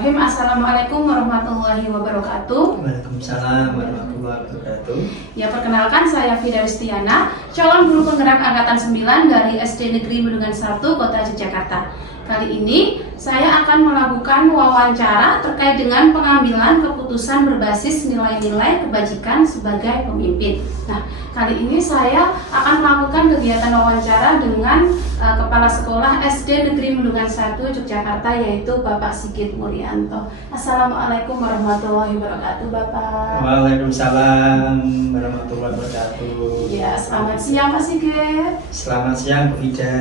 Bismillahirrahmanirrahim. Assalamualaikum warahmatullahi wabarakatuh. Waalaikumsalam warahmatullahi wabarakatuh. Ya, perkenalkan saya Fida Ristiana, calon guru penggerak angkatan 9 dari SD Negeri Bendungan 1, Kota Yogyakarta. Kali ini saya akan melakukan wawancara terkait dengan pengambilan keputusan berbasis nilai-nilai kebajikan sebagai pemimpin. Nah, kali ini saya akan melakukan kegiatan wawancara dengan Kepala Sekolah SD Negeri Bendungan 1, Yogyakarta, yaitu Bapak Sigit Mulyanto. Assalamualaikum warahmatullahi wabarakatuh, Bapak. Waalaikumsalam warahmatullahi wabarakatuh. Ya, selamat siang Pak Sigit. Selamat siang Bu Ida.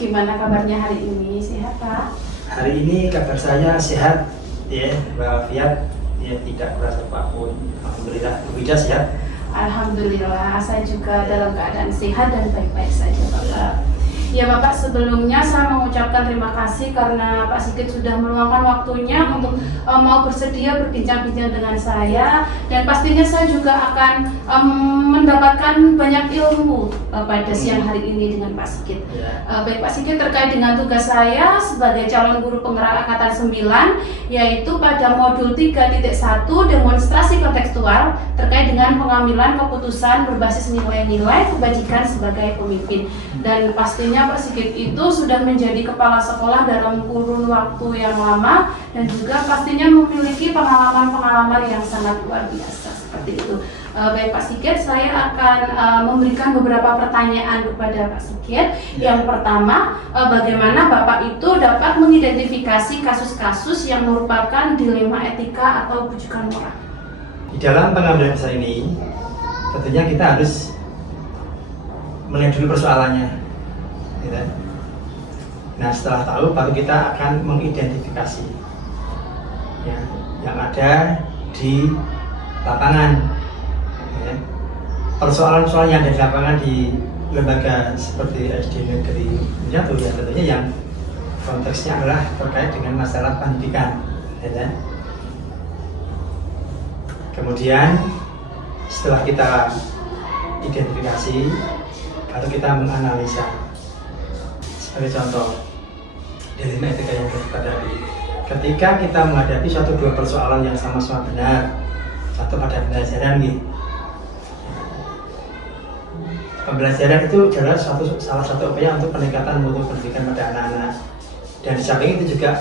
Gimana kabarnya hari ini? Sehat, Pak? Hari ini kabar saya sehat, ya, walafiat, ya, tidak kurang apapun. Alhamdulillah, Bu Ida sehat. Alhamdulillah, saya juga dalam keadaan sehat dan baik-baik saja, Bapak. Ya Bapak, sebelumnya saya mengucapkan terima kasih karena Pak Sigit sudah meluangkan waktunya untuk mau bersedia berbincang-bincang dengan saya, dan pastinya saya juga akan mendapatkan banyak ilmu pada siang hari ini dengan Pak Sigit. Baik Pak Sigit, terkait dengan tugas saya sebagai calon guru penggerak angkatan 9, yaitu pada modul 3.1 demonstrasi kontekstual terkait dengan pengambilan keputusan berbasis nilai-nilai kebajikan sebagai pemimpin. Dan pastinya Pak Sigit itu sudah menjadi kepala sekolah dalam kurun waktu yang lama dan juga pastinya memiliki pengalaman-pengalaman yang sangat luar biasa seperti itu. Baik Pak Sigit, saya akan memberikan beberapa pertanyaan kepada Pak Sigit. Yang pertama, bagaimana Bapak itu dapat mengidentifikasi kasus-kasus yang merupakan dilema etika atau bujukan moral? Di dalam pengambilan keputusan ini, tentunya kita harus melihat dulu persoalannya. Gitu. Nah, setelah tahu baru kita akan mengidentifikasi ya, yang ada di lapangan, ya. Persoalan-persoalan yang ada di lapangan di lembaga seperti SD Negeri Bendungan 1, ya, tentunya yang konteksnya adalah terkait dengan masalah pendidikan, ya. Kemudian setelah kita identifikasi, baru kita menganalisa. Sebagai contoh, dilema etika yang kita hadapi. Ketika kita menghadapi suatu dua persoalan yang sama-sama benar, satu pada pembelajaran, gitu. Pembelajaran itu adalah salah satu upaya untuk peningkatan mutu pendidikan pada anak-anak. Dan di samping itu juga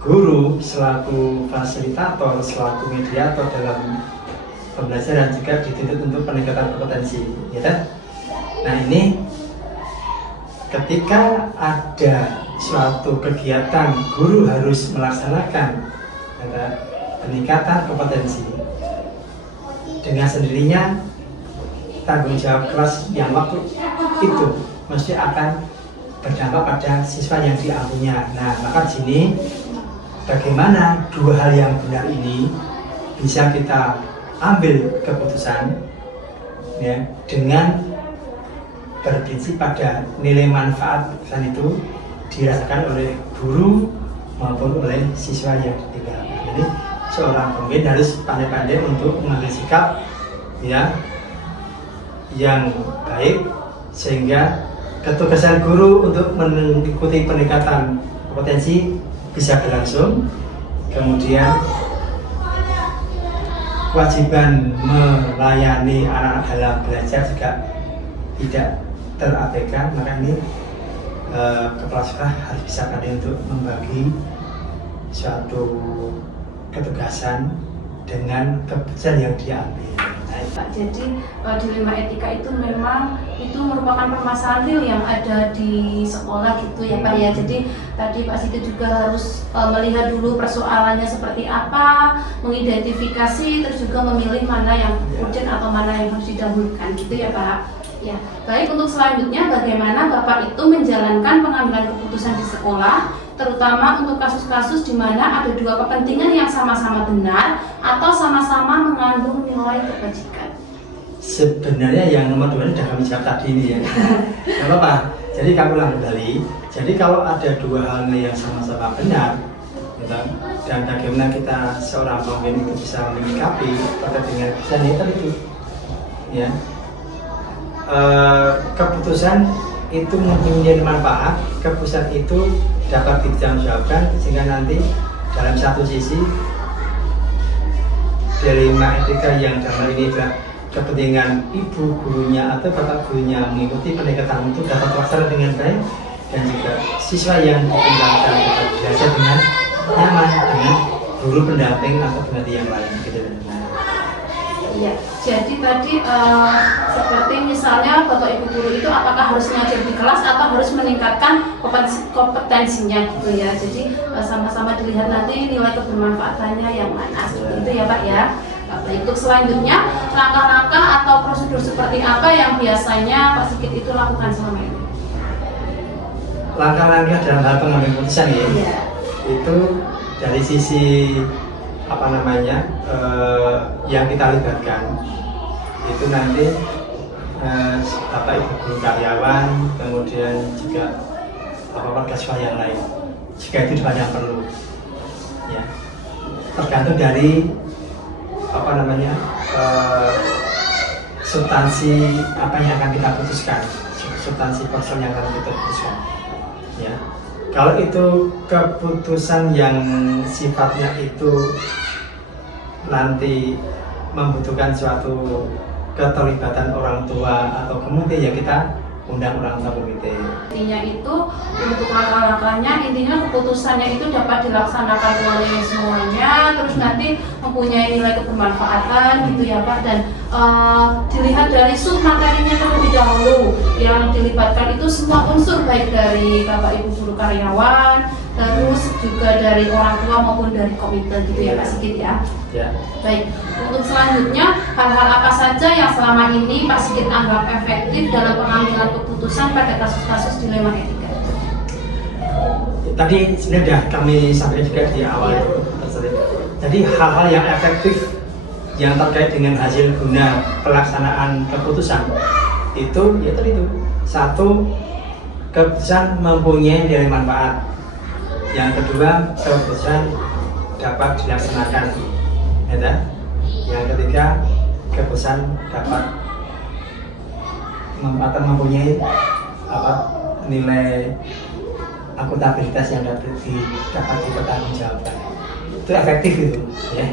guru selaku fasilitator, selaku mediator dalam pembelajaran juga dituntut untuk peningkatan kompetensi, ya. Nah, ini ketika ada suatu kegiatan guru harus melaksanakan peningkatan kompetensi, dengan sendirinya tanggung jawab kelas yang waktu itu mesti akan berdampak pada siswa yang diambilnya. Nah, maka di sini bagaimana dua hal yang benar ini bisa kita ambil keputusan, ya, dengan berprinsip pada nilai manfaat dan itu dirasakan oleh guru maupun oleh siswa yang ditinggal. Jadi seorang pemimpin harus pandai-pandai untuk mengambil sikap, ya, yang baik sehingga ketugasan guru untuk mengikuti peningkatan kompetensi bisa berlangsung. Kemudian kewajiban melayani anak-anak dalam belajar juga tidak terabaikan. Maka ini kepala sekolah harus bisa pandai untuk membagi suatu ketugasan dengan keputusan yang diambil. Pak, jadi dilema etika itu memang itu merupakan permasalahan real yang ada di sekolah gitu ya Pak ya. Jadi tadi Pak Sigit juga harus melihat dulu persoalannya seperti apa, mengidentifikasi, terus juga memilih mana yang urgent atau mana yang harus didahulukan gitu ya Pak. Ya, baik, untuk selanjutnya bagaimana Bapak itu menjalankan pengambilan keputusan di sekolah, terutama untuk kasus-kasus di mana ada dua kepentingan yang sama-sama benar atau sama-sama mengandung nilai kebajikan? Sebenarnya yang nomor 2 ini sudah kami jawab tadi ini, ya. Tidak apa-apa. Jadi kami ulang kembali. Jadi kalau ada dua hal yang sama-sama benar, gitu, dan bagaimana kita seorang pemimpin itu bisa menyikapi terkait dengan keputusan itu, ya. Keputusan itu mempunyai manfaat, keputusan itu dapat dipertanggungjawabkan, sehingga nanti dalam satu sisi dilema etika yang dalam hal ini adalah kepentingan ibu gurunya atau bapak gurunya mengikuti pendekatan itu dapat terlaksana dengan baik, dan juga siswa yang ditinggalkan dapat belajar dengan nyaman dengan guru pendamping atau pengganti yang lain gitu. Iya, jadi tadi seperti misalnya bapak ibu guru itu apakah harus ngajar di kelas atau harus meningkatkan kompetensinya gitu ya. Jadi sama-sama dilihat nanti nilai kebermanfaatannya yang mana seperti itu ya Pak ya. Baik, untuk selanjutnya langkah-langkah atau prosedur seperti apa yang biasanya Pak Sigit itu lakukan selama ini? Langkah-langkah dalam hal pengambilan keputusan ya, Iya. itu dari sisi apa namanya yang kita libatkan itu nanti bapak ibu guru karyawan, kemudian juga warga sekolah yang lain, jika itu yang perlu ya, tergantung dari apa namanya substansi apa yang akan kita putuskan, substansi persen yang akan kita putuskan ya. Kalau itu keputusan yang sifatnya itu nanti membutuhkan suatu keterlibatan orang tua atau komite, ya kita undang orang tua komite. Intinya itu untuk langkah-langkahnya, intinya keputusannya itu dapat dilaksanakan oleh semuanya, terus nanti mempunyai nilai kebermanfaatan gitu ya Pak, dan dilihat dari sub materinya terlebih dahulu. Yang dilibatkan itu semua unsur, baik dari bapak ibu guru karyawan, terus juga dari orang tua maupun dari komite gitu ya Pak Sigit ya. Ya. Baik, untuk selanjutnya hal-hal apa saja yang selama ini Pak Sigit anggap efektif dalam pengambilan keputusan pada kasus-kasus dilema etika? Tadi sebenarnya sudah kami sampaikan juga di awal Ya. itu. Jadi hal-hal yang efektif yang terkait dengan hasil guna pelaksanaan keputusan itu ya itu satu, keputusan mempunyai nilai manfaat. Yang kedua, keputusan dapat dilaksanakan. Ya. Yang ketiga, keputusan dapat mempunyai nilai akuntabilitas yang dapat dipertanggungjawabkan. Itu efektif itu ya.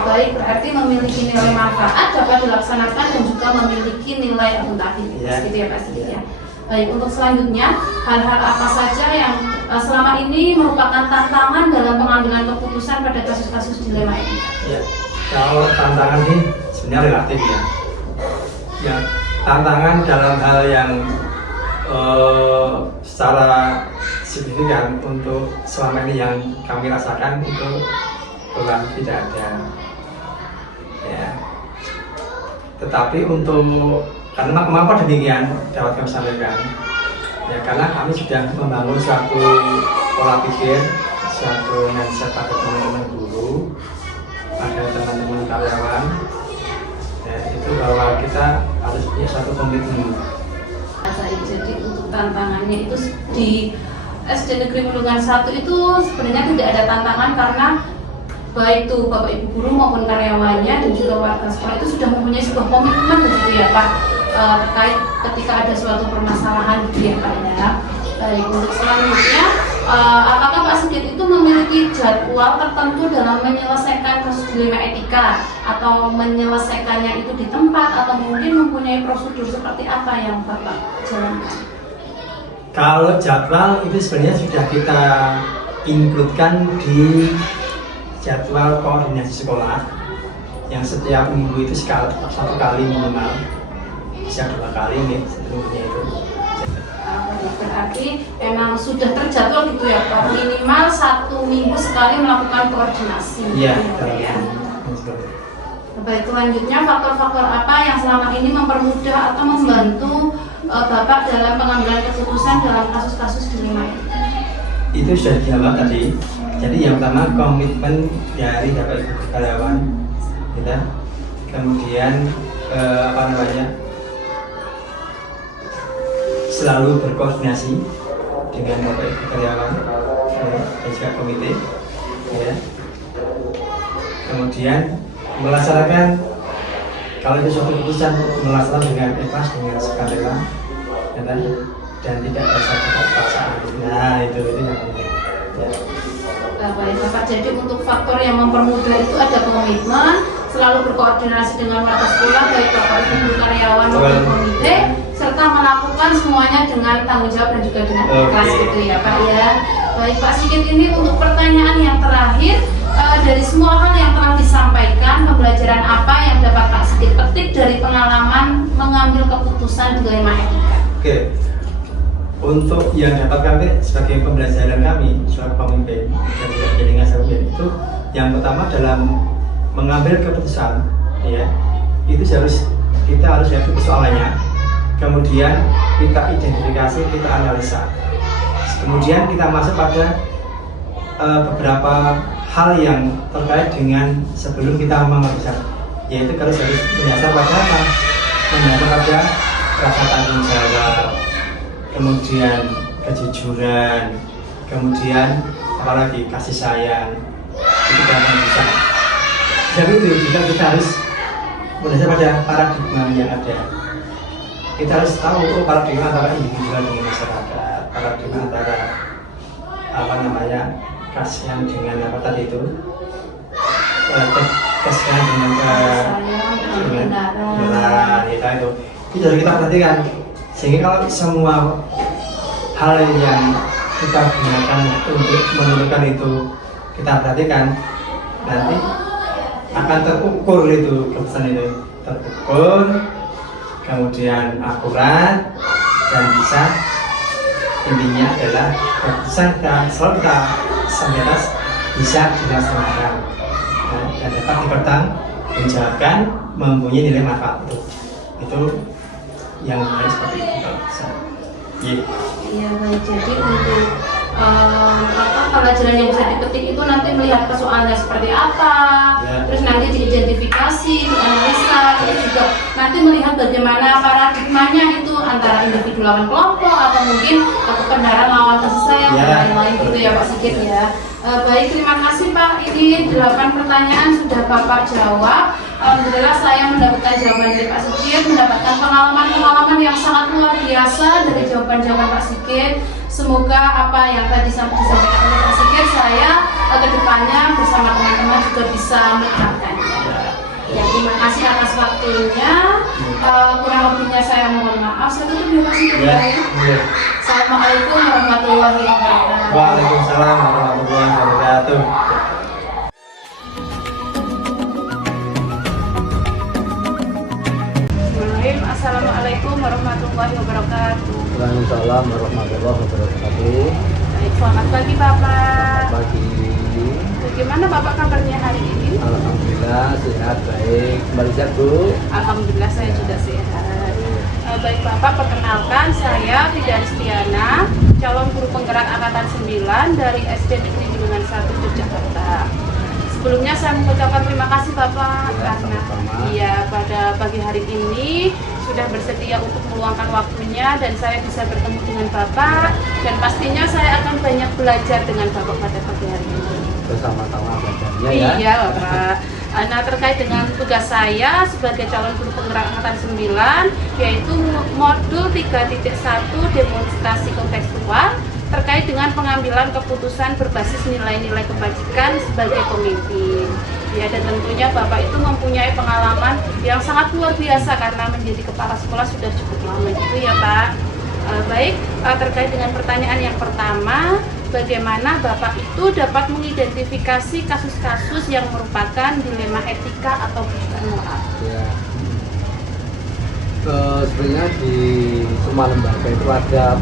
Baik, berarti memiliki nilai manfaat, dapat dilaksanakan, dan juga memiliki nilai akuntabilitas gitu ya Pak Sigit ya. Baik, untuk selanjutnya hal-hal apa saja yang selama ini merupakan tantangan dalam pengambilan keputusan pada kasus-kasus dilema etika? Ya, kalau tantangan ini sebenarnya relatif ya. Ya, tantangan dalam hal yang secara signifikan untuk selama ini yang kami rasakan itu belum tidak ada. Ya. Tetapi untuk karena mengapa demikian dapat kami sampaikan? Ya, karena kami sudah membangun suatu pola pikir, suatu mindset pada teman-teman guru, pada teman-teman karyawan, ya, itu bahwa kita harus punya suatu komitmen. Jadi untuk tantangannya itu di SD Negeri Mulungan 1 itu sebenarnya tidak ada tantangan, karena baik itu bapak ibu guru maupun karyawannya dan juga warga sekolah itu sudah mempunyai sebuah komitmen gitu ya Pak, terkait ketika ada suatu permasalahan gitu ya Pak ya. Baik, untuk selanjutnya apakah Pak Sigit itu memiliki jadwal tertentu dalam menyelesaikan kasus dilema etika, atau menyelesaikannya itu di tempat, atau mungkin mempunyai prosedur seperti apa yang Bapak jalankan? Kalau jadwal itu sebenarnya sudah kita includekan di jadwal koordinasi sekolah yang setiap minggu itu satu kali minimal, bisa 2 kali nih sebenarnya itu. Berarti memang sudah terjadwal gitu ya Pak, minimal 1 minggu sekali melakukan koordinasi. Iya. Ya. Baik, selanjutnya faktor-faktor apa yang selama ini mempermudah atau membantu Bapak dalam pengambilan keputusan dalam kasus-kasus dilema etika? Itu sudah dijawab tadi. Jadi yang pertama komitmen dari bapak ibu karyawan, kita kemudian selalu berkoordinasi dengan bapak ibu karyawan dan juga komite, ya. Kemudian melaksanakan, kalau itu suatu keputusan, melaksanakan dengan ikhlas, dengan sukarela, ya kan? Dan tidak berdasarkan perasaan. Nah itu yang penting. Ya. Baik Bapak, jadi untuk faktor yang mempermudah itu ada komitmen, selalu berkoordinasi dengan warga sekolah, baik Bapak Ibu karyawan maupun komite, serta melakukan semuanya dengan tanggung jawab dan juga dengan ikhlas gitu ya Pak ya. Baik Pak Sigit, ini untuk pertanyaan yang terakhir, dari semua hal yang telah disampaikan, pembelajaran apa yang dapat Pak Sigit petik dari pengalaman mengambil keputusan dilema etika? Oke. Untuk yang dapat kami sebagai pembelajaran kami selaku pemimpin dan juga jaringan pemimpin itu, yang pertama dalam mengambil keputusan, ya itu kita harus lihat persoalannya, kemudian kita identifikasi, kita analisa, kemudian kita masuk pada beberapa hal yang terkait dengan sebelum kita mengambil, yaitu harus mendasar pada apa? Mendasar pada rasa tanggung jawab, kemudian kejujuran, kemudian apalagi kasih sayang, itu kan bisa. Jadi itu juga kita harus berdasar pada paradigma yang ada. Kita harus tahu paradigma antara individual dengan masyarakat, paradigma antara kasihan dengan apa tadi itu, kasihan dengan benar, itu harus kita perhatikan. Sehingga kalau semua hal yang kita gunakan untuk menentukan itu kita perhatikan, nanti akan terukur itu keputusan itu, terukur, kemudian akurat, dan bisa intinya adalah keputusan selalu kita sampai bisa dilaksanakan dan dapat dipertanggungjawabkan, mempunyai nilai manfaat itu yang harus seperti itu bisa. Iya baik, jadi untuk pelajaran yang bisa dipetik itu nanti melihat persoalannya seperti apa, terus nanti diidentifikasi, dianalisa, terus juga nanti melihat bagaimana paradigmanya itu antara individu lawan kelompok atau mungkin kebenaran lawan kasih sayang dan lain-lain gitu ya Pak Sigit ya. Baik, terima kasih Pak. Ini 8 pertanyaan sudah Bapak jawab. Alhamdulillah saya mendapatkan jawaban dari Pak Sigit, mendapatkan pengalaman-pengalaman yang sangat luar biasa dari jawaban-jawaban Pak Sigit. Semoga apa yang tadi disampaikan oleh Pak Sigit, saya kedepannya bersama teman-teman juga bisa menerapkannya. Ya, terima kasih atas waktunya. Kurang lebihnya saya mohon maaf. Saya tutup ya Pak Sigit ya. Assalamualaikum warahmatullahi wabarakatuh. Waalaikumsalam warahmatullahi wabarakatuh. Assalamualaikum warahmatullahi wabarakatuh. Waalaikumsalam warahmatullahi wabarakatuh. Baik, selamat pagi Bapak. Selamat pagi. Bagaimana Bapak kabarnya hari ini? Alhamdulillah sehat, baik. Kembali sehat Bu. Alhamdulillah saya juga sehat. Baik Bapak, perkenalkan saya Fida Ristiana, calon guru penggerak angkatan 9 dari SD Negeri Bilangan 1 Yogyakarta. Sebelumnya saya mengucapkan terima kasih Bapak karena pada pagi hari ini sudah bersedia untuk meluangkan waktunya dan saya bisa bertemu dengan Bapak, dan pastinya saya akan banyak belajar dengan Bapak pada pagi hari ini. Bersama-sama belajarnya ya. Iya Bapak. Nah, terkait dengan tugas saya sebagai calon guru penggerak angkatan 9, yaitu modul 3.1 demonstrasi kontekstual terkait dengan pengambilan keputusan berbasis nilai-nilai kebajikan sebagai pemimpin. Ya, dan tentunya Bapak itu mempunyai pengalaman yang sangat luar biasa karena menjadi kepala sekolah sudah cukup lama gitu ya Pak. Baik, terkait dengan pertanyaan yang pertama, bagaimana Bapak itu dapat mengidentifikasi kasus-kasus yang merupakan dilema etika atau bukan moral? Ya. Sebenarnya di semua lembaga itu ada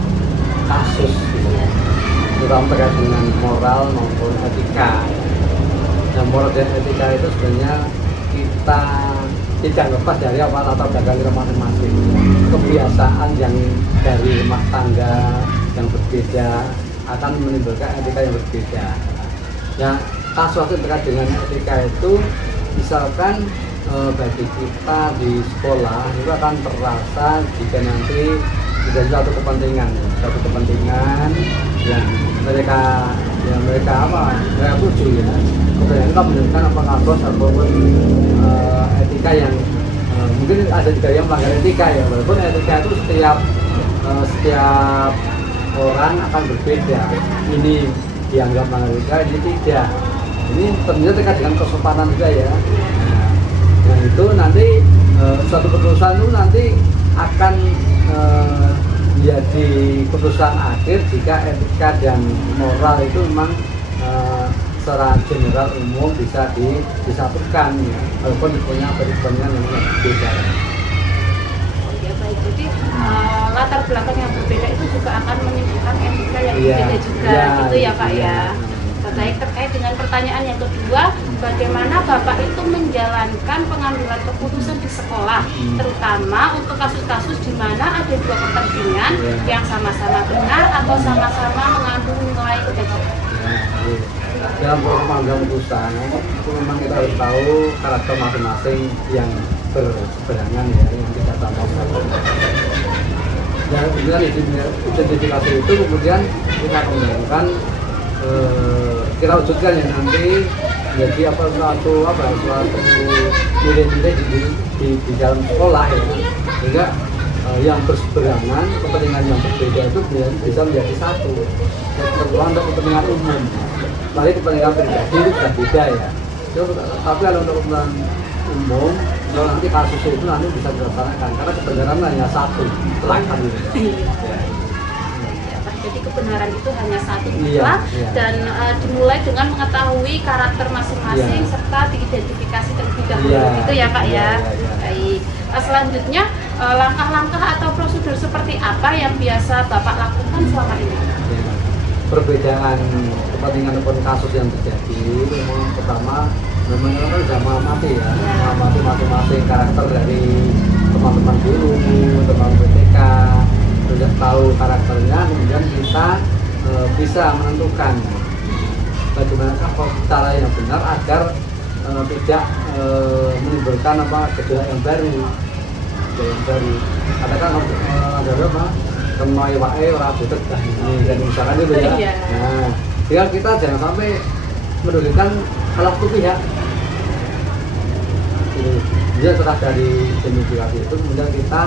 kasus gitu, terutama terkait dengan moral maupun etika. Nah, moral dan etika itu sebenarnya kita tidak lepas dari apa latar belakang kita masing-masing. Kebiasaan yang dari rumah tangga yang berbeda akan menimbulkan etika yang berbeda. Ya, kasus terkait dengan etika itu misalkan bagi kita di sekolah itu akan terasa jika nanti ada satu kepentingan yang mereka tuju ya, kemudian kita menunjukkan apa kasus ataupun etika yang mungkin ada juga yang melanggar etika ya, walaupun etika itu setiap setiap orang akan berbeda. Ini dianggap Mandalika, ini tidak. Ini tentunya terkait dengan kesopanan juga ya. Nah itu nanti suatu keputusan itu nanti akan menjadi keputusan akhir jika etika dan moral itu memang secara general umum bisa disatukan ya, walaupun punya kepentingan yang berbeda. Ya baik, jadi latar belakang yang berbeda itu juga akan menimbulkan etika yang berbeda juga, gitu ya Pak ya. Baik, terkait dengan pertanyaan yang kedua, bagaimana Bapak itu menjalankan pengambilan keputusan di sekolah, terutama untuk kasus-kasus di mana ada dua kepentingan yang sama-sama benar atau sama-sama mengandung nilai kebajikan. Dalam pengambilan keputusan, itu memang kita harus tahu karakter masing-masing yang berseberangan ya, yang kita tambahkan. Dan kemudian identifikasi itu kemudian kita kembangkan, kita wujudkan ya nanti jadi suatu nilai-nilai di dalam sekolah ya, sehingga yang berseberangan, kepentingan yang berbeda itu bisa menjadi satu. Terutama untuk kepentingan umum, lalu kepentingan pribadi itu sudah beda ya. Tapi kalau untuk kepentingan umum, kalau nanti kasus itu nanti bisa dilaksanakan karena kebenaran hanya satu, telahkan itu. Jadi kebenaran itu hanya satu dan dimulai dengan mengetahui karakter masing-masing serta diidentifikasi terlebih dahulu gitu ya Pak ya. Baik. Selanjutnya langkah-langkah atau prosedur seperti apa yang biasa Bapak lakukan selama ini? Perbedaan kepentingan ataupun kasus yang terjadi, memang pertama memang kan sudah mengamati ya, mengamati masing-masing karakter dari teman-teman guru, teman PTK, sudah tahu karakternya, kemudian kita bisa menentukan bagaimana cara yang benar agar tidak menimbulkan gejolak yang baru. Katakan ada apa? Kemai wae ora butet dah ini dan misalkan itu ya. Nah, sehingga kita jangan sampai merugikan salah satu pihak. Dia setelah dari identifikasi itu kemudian kita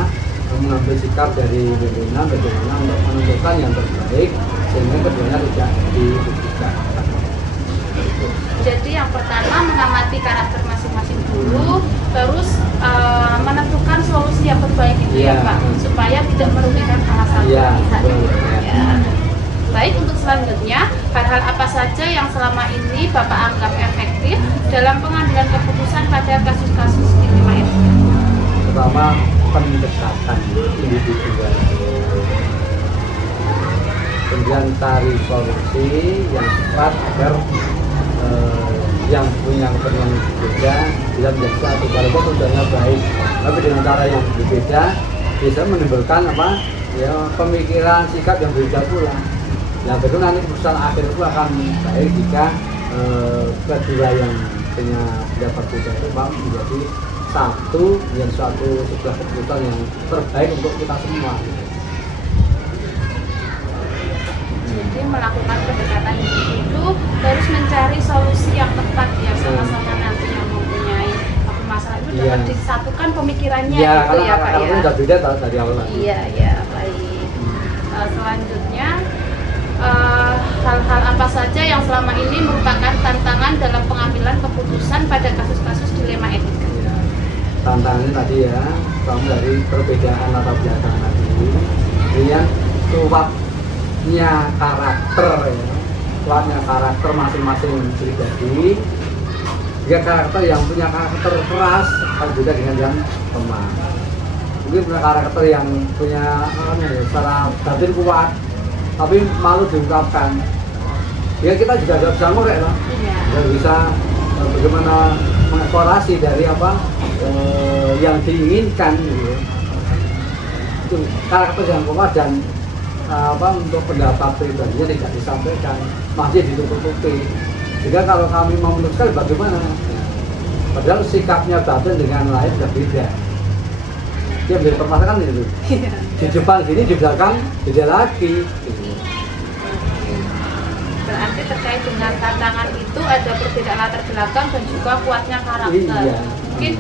mengambil sikap dari pimpinan bagaimana untuk menentukan yang terbaik sehingga keduanya tidak dirugikan. Jadi yang pertama mengamati karakter masing-masing dulu, terus menentukan solusi yang terbaik itu ya Pak, supaya tidak merugikan salah satu pihak. Baik, untuk selanjutnya hal-hal apa saja yang selama ini Bapak anggap efektif dalam pengambilan keputusan pada kasus-kasus dilema etika? Pertama, pendekatan individual, kemudian cari solusi yang tepat agar yang punya kepentingan berbeda bisa menjadi satu. Walaupun tujuannya baik, tapi dengan cara yang berbeda bisa menimbulkan pemikiran sikap yang berbeda pula. Nah, itu nanti keputusan akhir itu akan baik jika kedua yang punya pendapat berbeda itu menjadi satu yang sebuah keputusan yang terbaik untuk kita semua. Jadi melakukan pendekatan individu, terus mencari solusi yang tepat ya sama-sama nanti yang mempunyai masalah itu dapat disatukan pemikirannya gitu ya Pak ya. Sudah beda dari awal lagi. Iya baik. Selanjutnya hal-hal apa saja yang selama ini merupakan tantangan dalam pengambilan keputusan pada kasus-kasus dilema etika? Tantangannya tadi ya, dari perbedaan latar belakang tadi, kemudian kuatnya karakter ya, kuatnya karakter masing-masing pribadi. Jika karakter yang punya karakter keras akan beda dengan yang lemah. Mungkin punya karakter yang punya secara batin kuat, tapi malu diungkapkan. Ya kita juga tidak bisa ngorek lah, tidak bisa bagaimana mengeksplorasi dari yang diinginkan gitu. Itu karakter yang kuat dan untuk pendapat pribadinya tidak disampaikan, masih ditutup-tutupi. Jika kalau kami mau menuliskan bagaimana? Padahal sikapnya batin dengan lain sudah beda. Dia menjadi permasalahan itu. Di depan sini, di belakang beda lagi. Gitu. Berarti terkait dengan tantangan itu ada perbedaan latar belakang dan juga kuatnya karakter. Iya. mungkin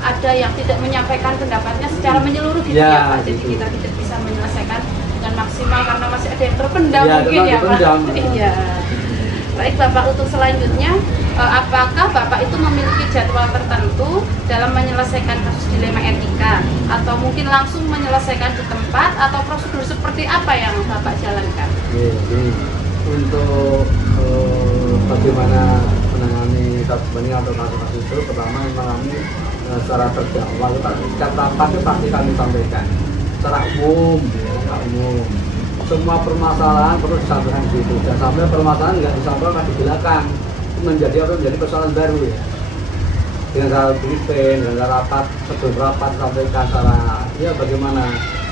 ada yang tidak menyampaikan pendapatnya secara menyeluruh gitu Ya, ya Pak. Jadi gitu. kita tidak bisa menyelesaikan dengan maksimal karena masih ada yang terpendam Ya, mungkin ya Pak. terpendam. Iya. Baik Bapak, untuk selanjutnya apakah Bapak itu memiliki jadwal tertentu dalam menyelesaikan kasus dilema etika atau mungkin langsung menyelesaikan di tempat atau prosedur seperti apa yang Bapak jalankan? Jadi untuk bagaimana menangani kasus banding atau kasus itu, pertama memang kami secara terdakwa setiap rapat itu pasti kami sampaikan secara umum, ya, secara umum. Semua permasalahan perlu disampaikan di situ. Dan sampai permasalahan nggak disampaikan di belakang, itu menjadi persoalan baru ya. Dengan cara briefing, dengan cara rapat, sebelum rapat sampaikan secara ya bagaimana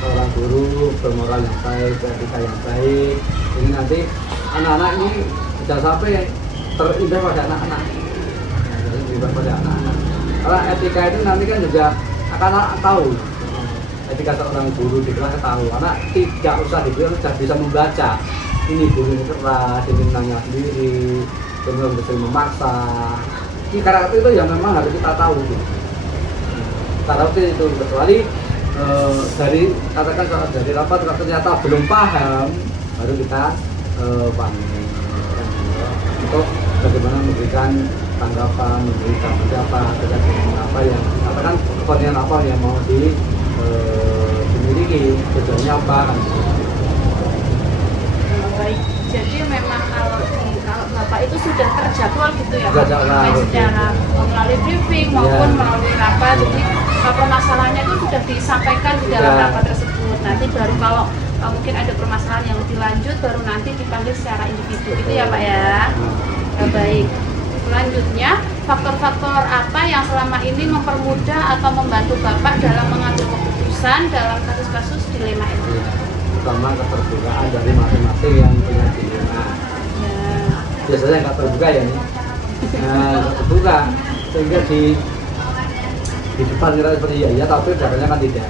seorang guru bermoral yang baik, beretika yang baik. Ini nanti anak-anak ini jangan sampai terindah pada anak-anak. Jadi terindah pada anak-anak. Karena etika itu nanti kan juga akan tahu. Etika seorang guru di kelas tahu, anak tidak usah diberi, sudah bisa membaca. Ini guru ini keras, ini nanya sendiri, ini sering memaksa. Ini karakter itu yang memang harus kita tahu. Karakter itu kecuali dari katakan dari rapat ternyata belum paham, baru kita panggil untuk bagaimana memberikan tanggapan, memberikan pendapat terkait dengan apa yang katakan kepentingan apa yang mau dimiliki, tujuannya apa kan. Baik, jadi memang kalau Bapak itu sudah terjadwal gitu ya Pak, Terjadwal, baik secara melalui briefing maupun Ya. melalui rapat. Jadi permasalahannya itu sudah disampaikan di dalam Ya. rapat tersebut. Nanti baru kalau mungkin ada permasalahan yang lebih lanjut baru nanti dipanggil secara individu itu ya Pak ya. Ya, baik. Selanjutnya, faktor-faktor apa yang selama ini mempermudah atau membantu Bapak dalam mengambil keputusan dalam kasus-kasus dilema itu? Pertama keterbukaan dari masing-masing yang punya dilema. Ya. Biasanya nggak terbuka ya nih. Nggak terbuka sehingga di depan kita seperti iya tapi belakangnya kan tidak.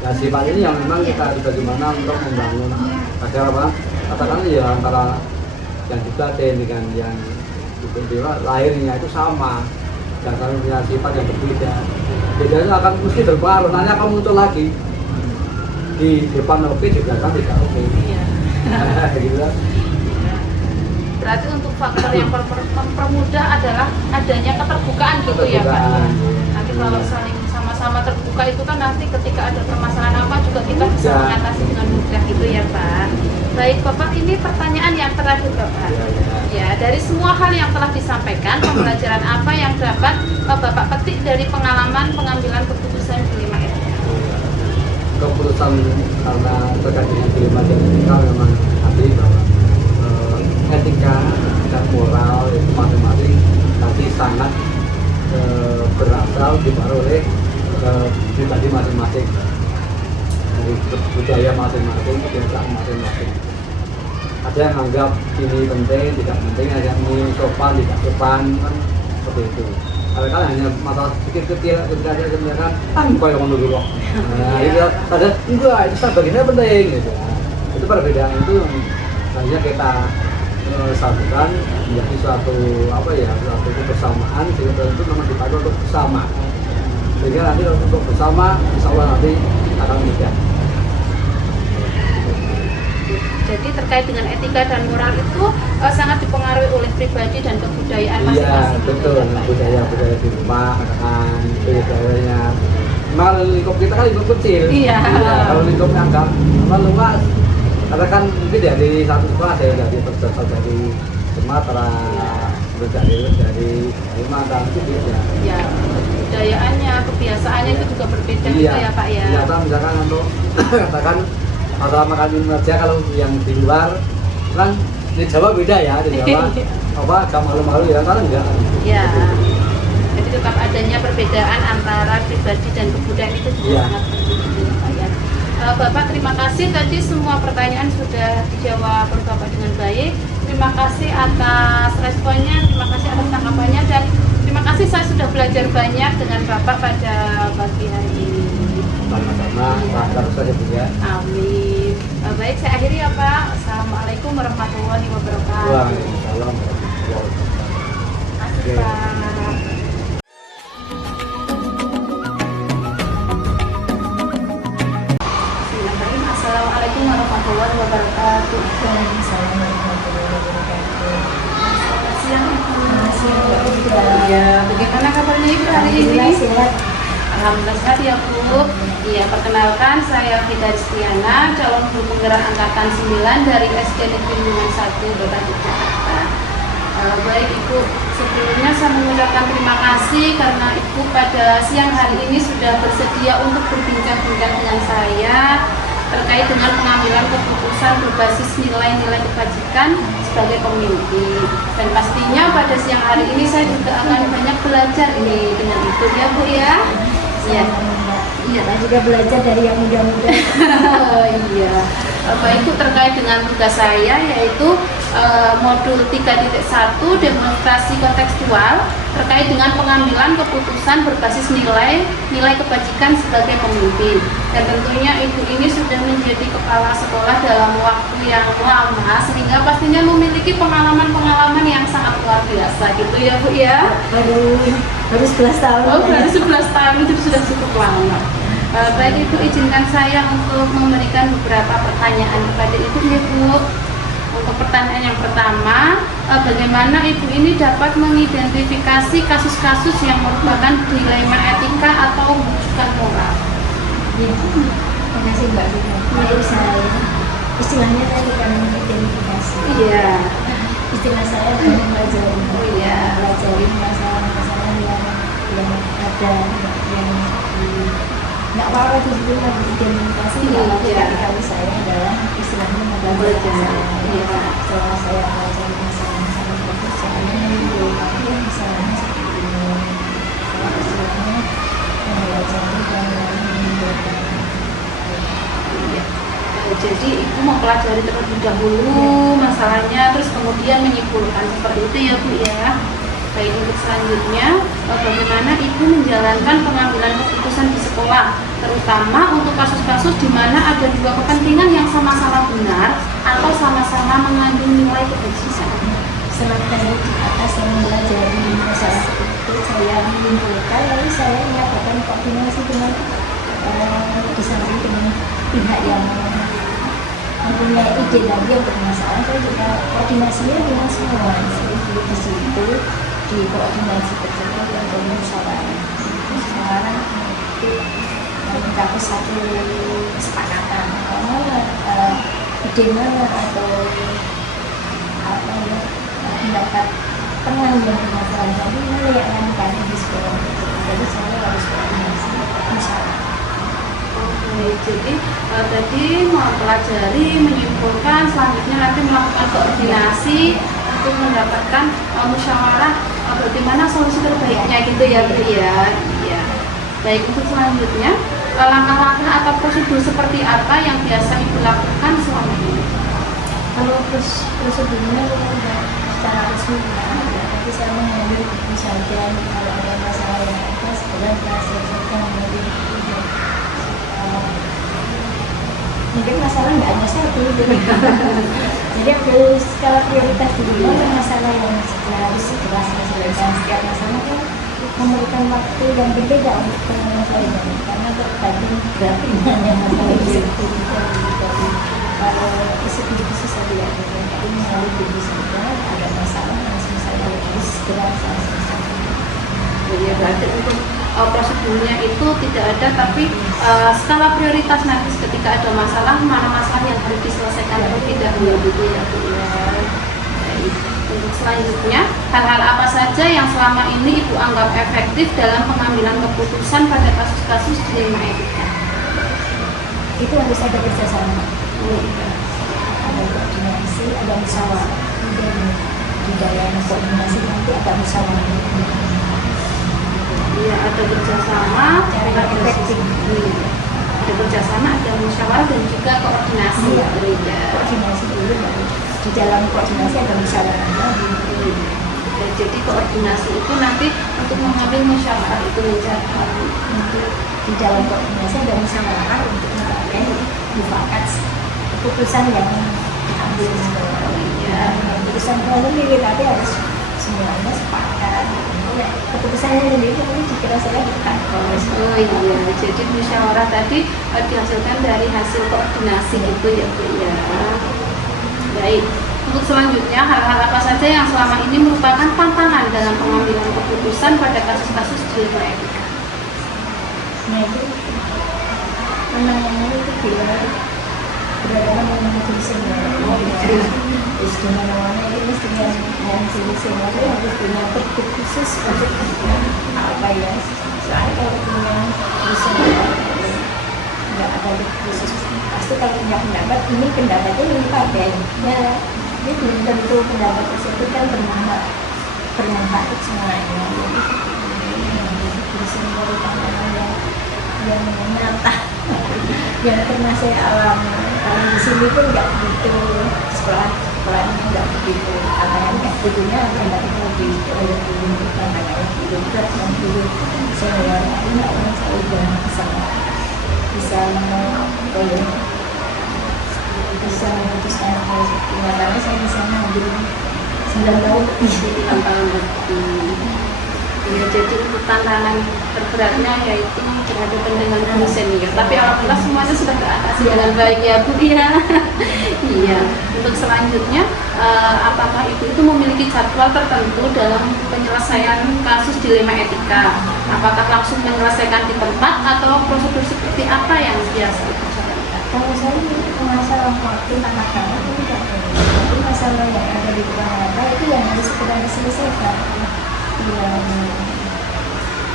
Nah sifat ini yang memang kita harus bagaimana untuk membangun agar apa? Katakan ya antara yang dibatin dengan yang dewa lahirnya itu sama dan kami punya sifat yang berbeda. Bedanya akan mesti berpengaruh, nanti akan muncul lagi di depan oke, di belakang tidak oke. Iya. Gitu. Berarti untuk faktor yang mempermudah adalah adanya keterbukaan gitu ya Pak. Keterbukaan. Nanti kalau saling sama-sama terbuka itu kan nanti ketika ada permasalahan apa juga kita bisa Ya. mengatasi dengan mudah gitu ya Pak. Baik Bapak, ini pertanyaan yang terakhir Bapak. Ya, dari semua hal yang telah disampaikan, pembelajaran apa yang dapat Bapak petik dari pengalaman pengambilan keputusan dilema etika? Keputusan karena terkait dengan dilema etika memang arti bahwa etika dan moral itu masing-masing nanti sangat berasal dipengaruhi pribadi masing-masing, dari budaya masing-masing, kebiasaan masing-masing. Ada yang anggap ini penting, tidak penting, ada yang ini sopan, tidak sopan, kan seperti itu. Kadang-kadang hanya masalah sedikit kecil, ketika ada kebiasaan, kok yang menurut kok. Nah, itu ada enggak, itu bagiannya penting gitu. Itu perbedaan itu yang seharusnya kita satukan menjadi suatu apa ya, suatu kebersamaan sehingga itu memang dipakai untuk bersama. Sehingga nanti untuk bersama, insya Allah nanti akan mudah. Jadi terkait dengan etika dan moral itu sangat dipengaruhi oleh pribadi dan kebudayaan Iya, masing-masing. betul. Budaya di rumah, katakan budayanya. Memang lingkup kita kan lingkup kecil. Iya. Kalau lingkupnya enggak luas, katakan mungkin dari satu sekolah saya berasal dari Sumatera, dari Kalimantan itu beda. Ya, kebudayaannya, kebiasaannya itu juga berbeda gitu ya Pak ya. Iya, misalkan untuk katakan masalah makan minum aja, kalau yang di luar kan di Jawa beda ya, di Jawa apa agak malu-malu ya, kan enggak. Ya. Jadi tetap adanya perbedaan antara pribadi dan kebudayaan itu juga Iya. sangat penting ya Pak ya. Bapak terima kasih, tadi semua pertanyaan sudah dijawab oleh Bapak dengan baik. Terima kasih atas responnya, terima kasih atas tanggapannya, dan terima kasih saya sudah belajar banyak dengan Bapak pada pagi hari ini. Sama-sama, terus saja Bu ya. Amin. Baik, saya akhiri ya Pak. Assalamualaikum warahmatullahi wabarakatuh. Waalaikumsalam warahmatullahi wabarakatuh. Terima kasih Pak. bagaimana kabarnya Ibu hari ini? Alhamdulillah sehat. Alhamdulillah sehat ya Bu. Iya, perkenalkan saya Fida Ristiana, calon guru penggerak angkatan 9 dari SD Negeri Lingkungan 1 Babat Jakarta. Baik Ibu, sebelumnya saya mengucapkan terima kasih karena Ibu pada siang hari ini sudah bersedia untuk berbincang-bincang dengan saya terkait dengan pengambilan keputusan berbasis nilai-nilai kebajikan sebagai pemimpin. Dan pastinya pada siang hari ini saya juga akan banyak belajar ini dengan Ibu ya Bu ya. Iya. Iya. Saya juga belajar dari yang muda-muda. Iya. Baik Ibu, terkait dengan tugas saya yaitu modul 3.1 demonstrasi kontekstual terkait dengan pengambilan keputusan berbasis nilai kebajikan sebagai pemimpin. Dan tentunya Ibu ini sudah menjadi kepala sekolah dalam waktu yang lama sehingga pastinya memiliki pengalaman-pengalaman yang sangat luar biasa gitu ya Bu ya. Baru 11 tahun. Oh, berarti 11 tahun itu sudah cukup lama. Baik Ibu, izinkan saya untuk memberikan beberapa pertanyaan kepada Ibu ya Bu. Untuk pertanyaan yang pertama, bagaimana Ibu ini dapat mengidentifikasi kasus-kasus yang merupakan dilema etika atau rujukan moral? Ya, terima kasih Mbak Fida. Menurut saya, istilahnya tadi bukan mengidentifikasi. Iya. Istilah saya bukan mempelajari. Oh iya. Mempelajari masalah-masalah yang ada, yang nggak apa-apa di situ lagi identifikasi. Iya. Tapi kalau saya adalah istilahnya mempelajari. Iya. Setelah saya pelajari masalah-masalah itu, saya menimbulkan masalahnya seperti ini. Saya istilahnya mempelajari dan menimbulkan. Iya. Jadi Ibu mempelajari terlebih dahulu masalahnya, terus kemudian menyimpulkan seperti itu ya Bu ya. Baik, untuk selanjutnya, bagaimana Ibu menjalankan pengambilan keputusan di sekolah, terutama untuk kasus-kasus di mana ada dua kepentingan yang sama-sama benar atau sama-sama mengandung nilai kebajikan. Setelah tadi di atas saya mempelajari masalah itu, saya menyimpulkan, lalu saya melakukan koordinasi dengan di samping dengan pihak yang mempunyai ide lagi untuk masalah. Saya juga koordinasinya dengan semua di situ, di koordinasi tersebut dan bermusyawarah untuk mencapai satu kesepakatan ide mana atau apa ya, pendapat tengah yang masalah tadi mana yang akan kami diskusikan. Jadi saya harus koordinasi musyawarah. Oke, jadi tadi mempelajari, menyimpulkan, selanjutnya nanti melakukan koordinasi untuk mendapatkan musyawarah bagaimana solusi terbaiknya gitu ya Bu ya. Iya. Baik, untuk selanjutnya langkah-langkah atau prosedur seperti apa yang biasa Ibu lakukan selama ini? Kalau prosedurnya tidak secara resmi tidak ada, tapi saya mengambil buku saja. Kalau ada masalah yang ada segera kita selesaikan mengambil buku. Mungkin masalah nggak hanya satu. Jadi ambil skala prioritas dulu, masalah yang harus segera selesaikan. Setiap masalah kan memerlukan waktu yang berbeda untuk penyelesaiannya, karena tergantung beratnya masalah itu sendiri. Kalau khusus saja ya, tapi mengalir diri saja ada masalah langsung saya harus segera selesaikan. Ya, berarti untuk prosedurnya itu tidak ada, tapi skala prioritas nanti ketika ada masalah, mana masalah yang harus diselesaikan terlebih dahulu gitu ya Bu ya. Baik. Untuk selanjutnya, hal-hal apa saja yang selama ini Ibu anggap efektif dalam pengambilan keputusan pada kasus-kasus dilema etika? Itu harus ada kerjasama, ada koordinasi, ada musyawarah, dan di dalam koordinasi nanti ada musyawarah. Iya, ada kerjasama, Cara efektif. ada kerjasama, ada musyawarah dan juga koordinasi. Iya. Iya. Koordinasi dulu, baru di dalam koordinasi ada musyawarah lagi. Ya, jadi koordinasi itu nanti untuk mengambil musyawarah itu menjadi Nanti di dalam koordinasi ada musyawarah untuk mencapai mufakat keputusan yang diambil. Iya. Keputusan kalau sendiri tapi harus semuanya sepakat. Keputusannya sendiri tapi dikira-kira bukan. Oh iya, jadi musyawarah tadi dihasilkan dari hasil koordinasi gitu ya Bu ya. Baik, untuk selanjutnya hal-hal apa saja yang selama ini merupakan tantangan dalam pengambilan keputusan keputusan pada kasus-kasus dilema etika? Nah itu penanganannya itu dia berada dalam majelis senior. Terus dengan namanya itu mestinya majelis senior itu harus punya tertib khusus untuk apa ya? Soalnya kalau punya senior nggak ada tertib khusus, pasti kalau punya pendapat ini pendapatnya lebih pakai. Ya, ini belum tentu pendapat tersebut kan bermanfaat untuk semuanya. Jadi senior itu yang nyata yang pernah saya alami. Kalau di sini pun nggak begitu, sekolahnya nggak begitu, katanya nggak begitunya nggak begitu, katanya begitu berat dan dulu senior itu nggak pernah saya udah bisa memutuskan hal seperti ini, karena saya di sana hampir 9 tahun lebih. 9 tahun lebih. Ya, jadi untuk tantangan terberatnya yaitu berhadapan dengan guru senior. Tapi alhamdulillah semuanya sudah teratasi dengan baik ya Bu ya. Iya. Untuk selanjutnya, apakah itu memiliki jadwal tertentu dalam penyelesaian kasus dilema etika? Apakah langsung menyelesaikan di tempat atau prosedur seperti apa yang biasa dijalankan? Kalau saya masalah waktu tantangan itu tidak boleh. Tapi masalah yang ada di depan mata itu yang harus segera diselesaikan.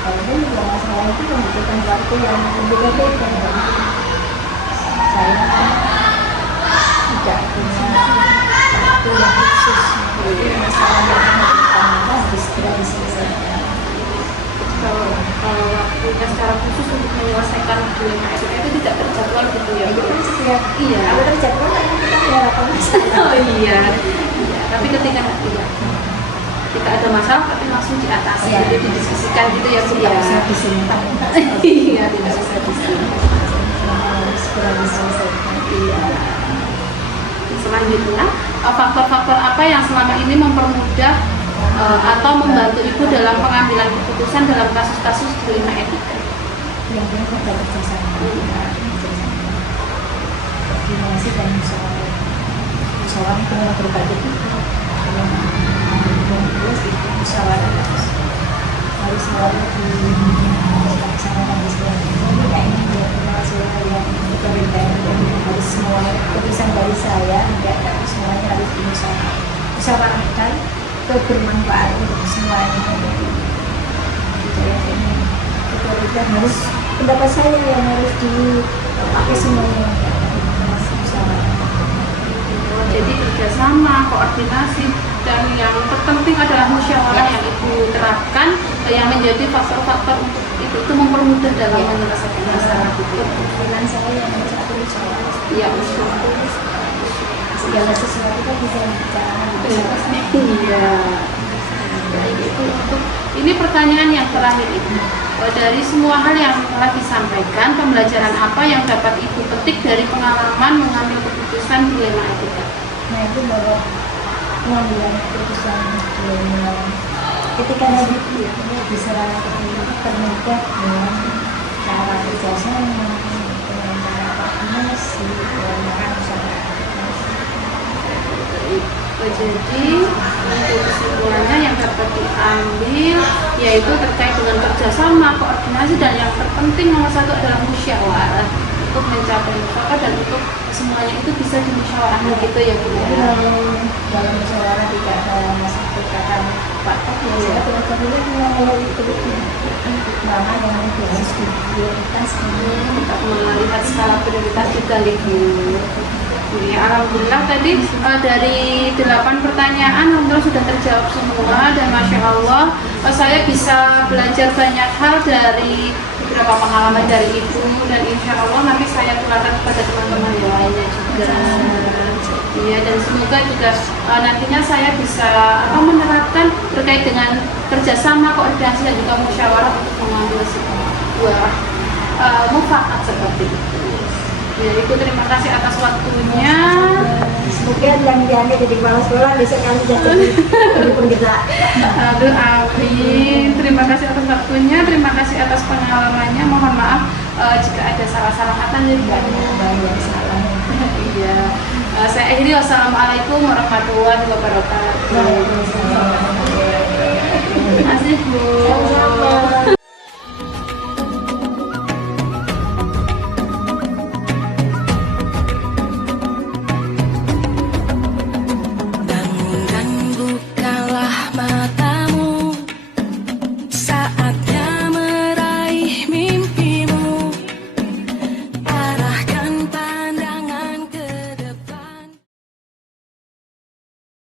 Walaupun juga masalah itu membutuhkan waktu yang berbeda-beda. Saya tidak punya waktu yang khusus. Jadi masalah yang harus segera diselesaikan. Kalau waktunya secara khusus untuk menyelesaikan dilema etika itu tidak terjadwal gitu ya? Itu kan setiap Iya. kalau terjadwal kan kita melakukan masalah. Oh iya. Tapi ketika ada masalah tapi langsung diatasi, Ya. jadi didiskusikan gitu ya Bu ya. Tidak usah disimpan. Iya, tidak usah disimpan. Harus segera diselesaikan. Iya. Selanjutnya, faktor-faktor apa yang selama ini mempermudah atau membantu Ibu dalam pengambilan keputusan dalam kasus-kasus dilema etika? Yang penting kita kerjasama. Koordinasi dan musyawarah. Musyawarah itu yang berbagi itu. Musyawarah harus selalu dilaksanakan di sekolah. Jadi kayaknya dia punya suara yang berbeda. Harus semua keputusan dari saya, enggak semuanya harus dimusyawarahkan itu bermanfaat untuk semuanya. Jadi kita harus pendapat saya yang harus dipakai semuanya. Jadi kerjasama, koordinasi, dan yang terpenting adalah musyawarah yang Ibu terapkan yang menjadi faktor-faktor untuk itu mempermudah dalam menyelesaikan masalah itu. Dengan saya yang harus aku musyawarah. Iya, Segala sesuatu kan bisa dibicarakan. Iya. Baik, itu untuk ini pertanyaan yang terakhir Ibu. Dari semua hal yang telah disampaikan, pembelajaran apa yang dapat Ibu petik dari pengalaman mengambil keputusan dilema etika? Nah itu bahwa pengambilan keputusan dilema ketika tadi ini bisa termudah dengan cara kerjasama, dengan cara koordinasi, dengan usaha. Jadi untuk kesimpulannya yang dapat diambil yaitu terkait dengan kerjasama, koordinasi, dan yang terpenting nomor satu adalah musyawarah untuk mencapai mufakat dan untuk semuanya itu bisa dimusyawarahkan gitu ya Bu. Dalam musyawarah tidak ada satu kata mufakat ya saya belajar dulu kalau itu mana yang harus diprioritaskan. Tetap melihat skala prioritas kita gitu. Ya, alhamdulillah tadi dari 8 pertanyaan alhamdulillah sudah terjawab semua dan Masya Allah saya bisa belajar banyak hal dari beberapa pengalaman dari Ibu dan insya Allah nanti saya tularkan kepada teman-teman yang lainnya juga. Iya, dan semoga juga nantinya saya bisa menerapkan terkait dengan kerjasama, koordinasi, dan juga musyawarah untuk mengambil sebuah mufakat seperti itu. Ya, itu terima kasih atas waktunya. Semoga yang diambil jadi kepala sekolah besok kali jadi penggerak. Aduh, amin. Terima kasih atas waktunya, terima kasih atas pengalamannya. Mohon maaf jika ada salah-salah kata ya. Banyak salah. Iya. Saya akhiri, wassalamualaikum warahmatullahi wabarakatuh. Waalaikumsalam. Terima kasih Bu. Sama-sama.